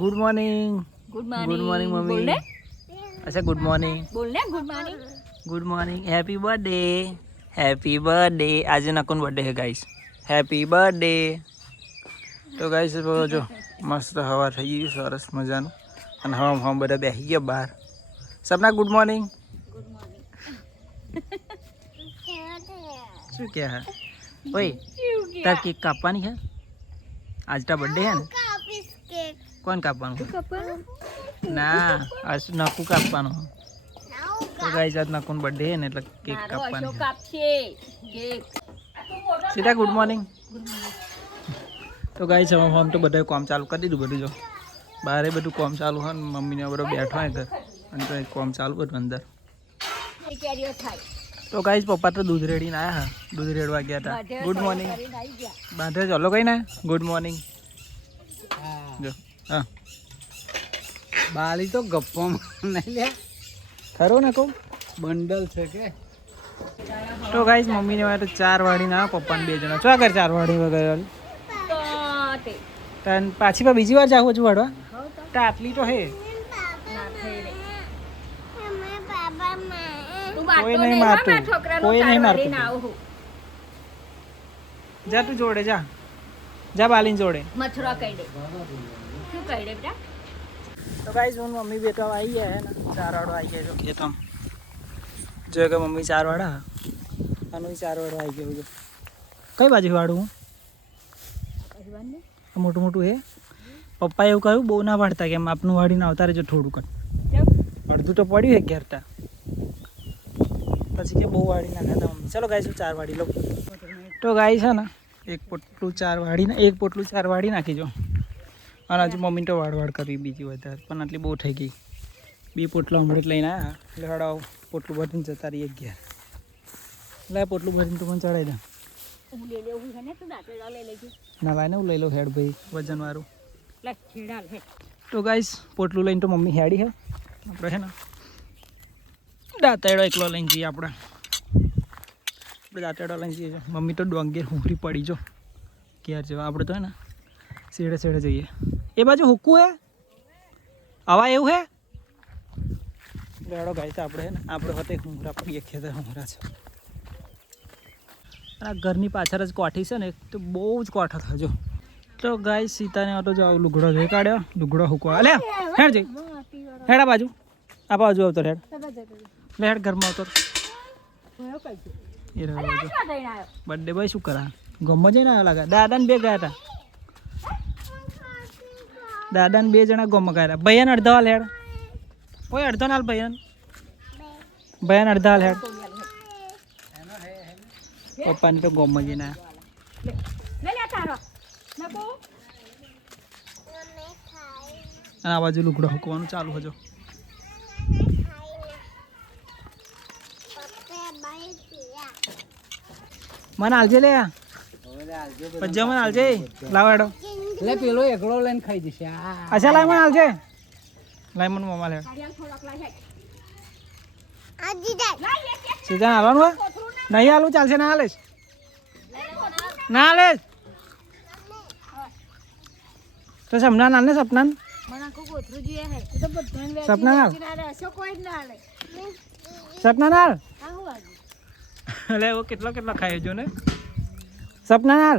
Good morning good morning good morning mummy बोल ले अच्छा गुड मॉर्निंग बोल ले गुड मॉर्निंग हैप्पी बर्थडे आज नकुन बर्थडे है गाइस हैप्पी बर्थडे तो गाइस जो मस्त हवा થઈ ગઈ સરસ મજાનું અને હમ બધા બેસી ગયા બહાર સપના ગુડ મોર્નિંગ શું કે હે ઓય તાર કેક કાપવાની હે આજ તા બર્થડે હે ને કોણ કાપવાનું ના આજ નકુ કાપવાનું તો ગાઈસ આજ નકુન બર્થડે હે ને એટલે કેક કાપવાની કાપશે કેક સીધા ગુડ મોર્નિંગ तो गाइस हम तो बधाई काम चालू कर दीधुं बधुं जो बारे बधुं काम चालू है मम्मी ने बड़ो बैठो है तो काम चालू है अंदर तो गाइस पप्पा तो दूध रेडी आया है दूध रेडवा गया था गुड मॉर्निंग बांधे चलो कहीं ना गुड मॉर्निंग जो हाँ बाली तो गप्पो नहीं लिया खरो ना को बंडल छे के तो गाइस मम्मी ने तो 4 वाड़ी ना पप्पा ने 2 जना क्या कर 4 वाड़ी वगैरह तन पाછી पर બીજી વાર જાવું છું વાડવા તો આટલી તો હે कोई नहीं मारतू कोई नहीं मारतू जा तू जोड़े जा जा बालीन जोड़े मथुरा कह दे क्यों कह दे बेटा तो गाइस उन मम्मी बेटा आई है ना 4 वाड़ो आई है जो खेत हम जो के मम्मी 4 वाड़ा अनु 4 वाड़ो आई गयो जो कई बाजू वाड़ू मोटू मोटू है पप्पा એવું કહ્યું બહુ ના પાડતા કે આપનું વાડીને આવતા રહેજો થોડું કટ અડધું તો પડ્યું છે ઘેરતા પછી કે બહુ વાડી ના ખાતા મમ્મી ચલો ગાઈસ 4 વાડી લો તો ગાઈસ છે ને એક પોટલું 4 વાડી ને એક પોટલું 4 વાડી નાખીજો અને હજુ મમ્મી તો વાડ કરવી બીજી વધારે પણ આટલી બહુ થઈ ગઈ 2 પોટલા હમણાં લઈને આવ્યા એટલે હડાવ પોટલું ભરીને જતા રહીએ ઘેર લે પોટલું ભરીને તું મને ચડાવી દે ले ले हुई है ना तू दांतेड़ा ले लेगी ના લાઈને હું લઈ લો હેડ ભાઈ વજન વાળું ले छेड़ा ले તો ગાઈસ પોટલું લઈને તો મમ્મી હેડી હે આપણે છે ને દાંતેડો એકલો લઈને જઈએ આપણે દાંતેડો લઈને જઈએ મમ્મી તો ડોંગેર હુંફરી પડી જો ક્યારે જવા આપણે તો હે ને સેડે સેડે જઈએ એ બાજુ હુકું હે આવા એવું હે લેડો ગાઈસ આપણે હે ને આપણે હોતે હુંફરા પડીએ ખેતર હુંફરા છે આ ઘરની પાછળ જ કોઠી છે ને તો બહુ જ કોઠો થજો તો ગાઈસ સીતાને તો જો લુગડો જોઈ કાઢ્યો લુગડો હુકવા લે હેડ જઈ હેડ આ બાજુ આવતો હેડ લે હેડ ઘરમાં આવતો એ રહ્યો બર્થડે ભાઈ શું કરા ગમમાં જઈને આવ્યો લાગે દાદાને 2 ગયા હતા દાદાને 2 જણા ગમમાં ગયા ભૈયાને અડધો હાલ હેડ કોઈ અડધો ના હાલ ભૈયાને અડધો હાલ હેડ પપ્પાને તો ગમમાં જઈને ले ले तारो नबो અને આ બાજુ લુગડો હુકવાનું ચાલુ હજો મને આલજે લે પજ્જા મને આલજે લાવાડો ले पेलो एकड़ो लाइन खाई दिशे અચ્છા લાય મને આલજે લાય મને મમ્મા લે સીધા હાલવાનું હે નહીં હાલું ચાલશે ના હાલેશ ના હાલેશ તો સપના નાલ ને સપના मना को गोथरू जी है तो बदन वे सपना नाल ऐसा कोई ना ले સપના નાલ आ हुआ એટલે वो કેટલો ખાય જો ને સપના નાલ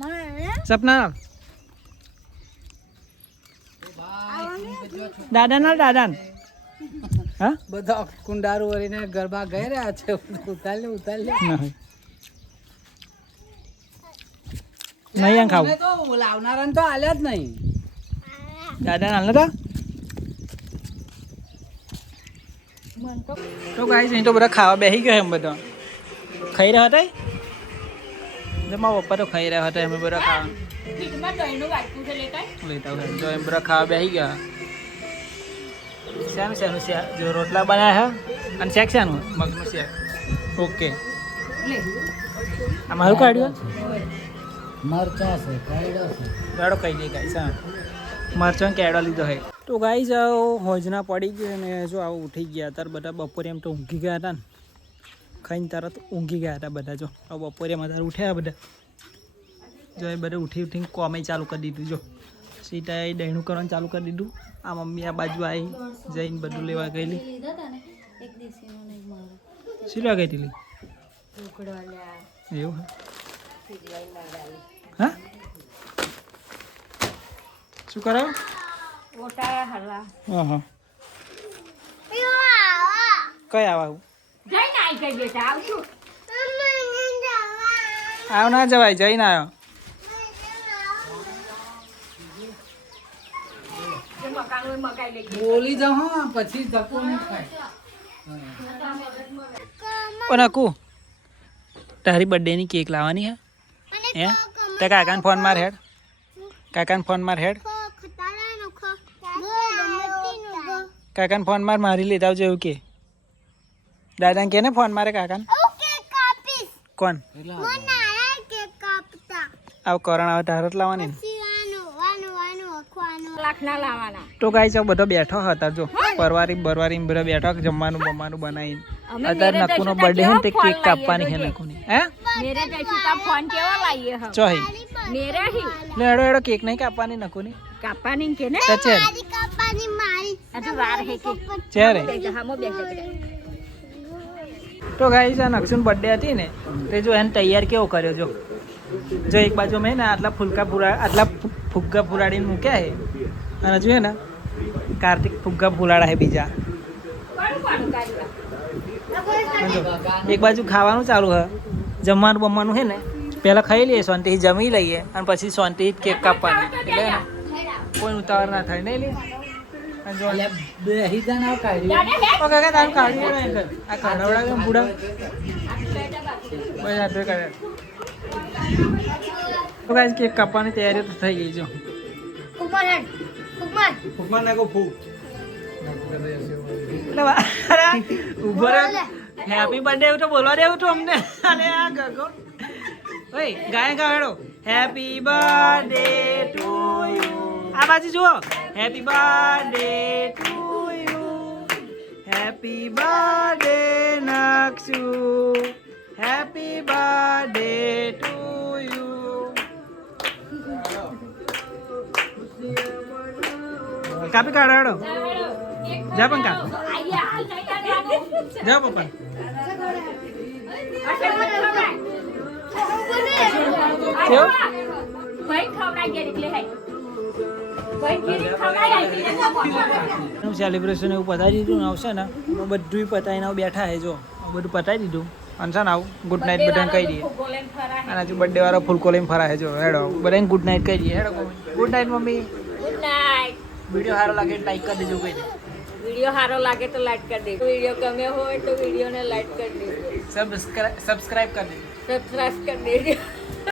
माने સપના નાલ દાદા નાલ દાદા હા બધા કુંડારું વરીને ગરબા ગઈ રહ્યા છે ઉતાર લે ના હોય નહીં આમ ખાવું તો લાવનારાને તો આલ્યા જ નહીં દાદા નાલ નતા मन तो તો ગાઈસ અહીં તો બધા ખાવા બેસી ગયા એમ બધા ખાઈ રહ્યા હતા જમા પપ્પા તો ખાઈ રહ્યા હતા અમે બધા ખાવા पीठ में दहीनो वाटू से लेकर લેતા હોય જો એમ બધા ખાવા બેસી ગયા શાનું શાનું શાક જો રોટલા બનાવ્યા છે અને શાક શાનું મગનું શાક ઓકે ले આ મારું કાઢ્યું મરચા છે કાયડો છે દાડો કહી દે ગાઈસ હા મરચાં કેળો લીધો હે તો ગાઈસ હોજના પડી ગયો ને જો આવું ઉઠી ગયા તાર બધા બપોરે એમ તો ઊંઘી ગયા હતા ને ખાઈને તરત ઊંઘી ગયા હતા બધા જો આ બપોરે માં તાર ઉઠ્યા બધા જો એ બધા ઉઠીને કોમે ચાલુ કરી દીધું જો સીતાએ દહીણું કરવાનું ચાલુ કરી દીધું. આ મમ્મી આ બાજુ આવી જઈને બધું લેવા ગયેલી. શું લેવા ગઈ હતી? એવું હા? શું કરાવ? હા હા કઈ આવું? આવ ના જવાય, જઈને આવ્યો. બોલી જાઓ હા, પછી ધક્કો નહીં થાય. ઓ નકુ, તારી બર્થડેની કેક લાવવાની હે? હે તે કાકાને ફોન માર હેડ. કાકાને ફોન માર હેડ. કાકાને ફોન માર, મારી લેતા આવજો એવું કે. દાદાને કે ને ફોન મારે કાકાને. કોણ આવ કરણ આવે તારે જ લાવવાની ને. તો ગાઈસ આ બધો બેઠો હતા જો, પરવારી બધા બેઠો જમવાનું બમવાનું બનાવીને. અત્યારે નકુનો બર્થડે હે ને તે કેક કાપવાની છે નકુની. હે ચોહી લે એડો કેક નહીં કાપવાની નકુની. તો ગાઈસ આ નકસુન બર્થડે હતી ને તે જો એને તૈયાર કેવો કર્યો જો. જો એક બાજુ મેં ને આટલા ફુગ્ગા ફુલાડીને મૂક્યા છે અને જોઈએ ને કાર્તિક ફુગ્ગા ફુલાડા છે બીજા. એક બાજુ ખાવાનું ચાલુ છે, જમવાનું બમવાનું છે ને પહેલાં ખાઈ લઈએ, શાંતિથી જમી લઈએ અને પછી શાંતિથી કેક કાપવાની. એટલે કોઈ ઉતાવળ ના થાય નહીં લે. બેહી જા ના કાઢી. ઓ કાકા તારું કાઢી આ કાઢવડા કેમ બુડા બસ આટલું કાઢે. તો ગાઈસ કેક કાપવાની તૈયારી તો થઈ ગઈ જો. ફૂકમાં નાખો ફૂક. ઉભો રહે. હેપી બર્થડે એવું તો બોલવા દેવું તો અમને. અરે આ ગગો ઓય ગાય ગાડો. Happy birthday to you. આ બાજુ જુઓ. Happy birthday to you. Happy birthday Nakshu. Happy birthday to you. કાપી કાઢો. જા પણ કાપ. જાઓ પપ્પા. સેલિબ્રેશન એવું પતાવી દીધું ને આવશે ને બધું પતાવીને બેઠા હે જો. બધું પતાવી દીધું અને છે ને આવું ગુડ નાઇટ બધાને કહી દઈએ. અને હજુ બર્થડે વાળો ફૂલકો લઈને ફરા છે જો. હેડો બધાને ગુડ નાઇટ કહી દઈએ. હેડો good night mummy. Good night. Video સારો લાગે લાઈક કરી દેજો. કહી દે વિડીયો સારો લાગે તો લાઈક કરી દેજો. વિડીયો ગમે હોય તો વિડીયોને લાઈક કરી દેજો. સબસ્ક્રાઇબ કરી દેજો. સબસ્ક્રાઇબ કરી દેજો.